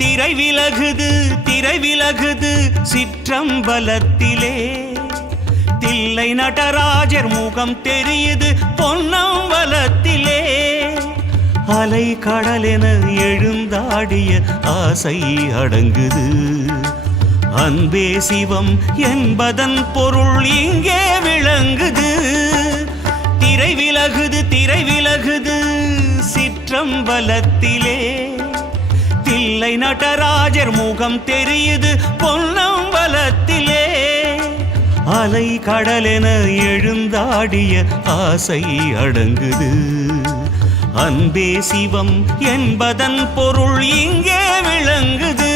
திரை விலகுது திரை விலகுது சிற்றம்பலத்திலே தில்லை நடராஜர் முகம் தெரியுது பொன்னம்பலத்திலே அலை கடலென எழுந்தாடிய ஆசை அடங்குது அன்பே சிவம் என்பதன் பொருள் இங்கே விளங்குது திரை விலகுது சிற்றம்பலத்திலே தில்லை நடராஜர் முகம் தெரியுது பொன்னம்பலத்திலே அலை கடலென எழுந்தாடிய ஆசை அடங்குது அன்பே சிவம் என்பதன் பொருள் இங்கே விளங்குது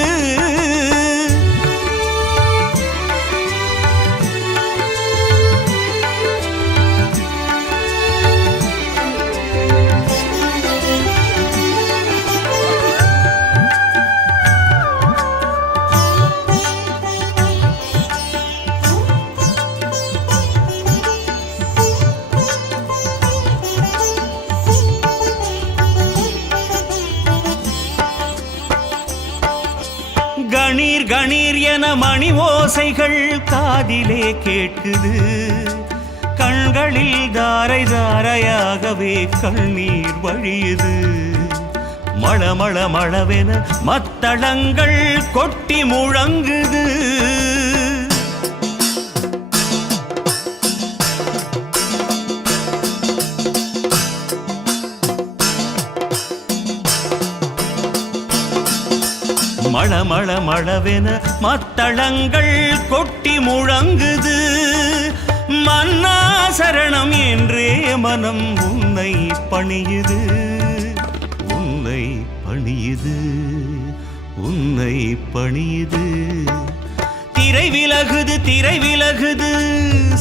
கணீர் கணீர் என மணி ஓசைகள் காதிலே கேட்குது கண்களில் தாரை தாரையாகவே கண்ணீர் வழியுது மளமள மளவென மத்தளங்கள் கொட்டி முழங்குது மளமள மளவென மத்தளங்கள் கொட்டி முழங்குது மன்னா சரணம் என்றே மனம் உன்னை பணியுது உன்னை பணியுது உன்னை பணியுது திரை விலகுது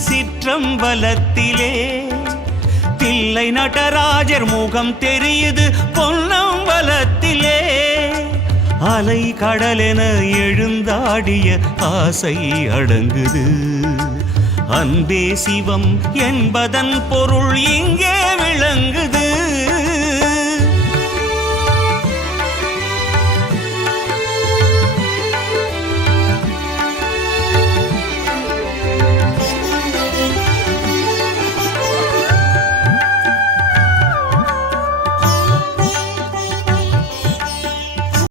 சிற்றம்பலத்திலே தில்லை நடராஜர் முகம் தெரியுது பொன்னம்பலத்திலே அலை கடலென எழுந்தாடிய ஆசை அடங்குது அன்பே சிவம் என்பதன் பொருள் இங்கே விளங்குது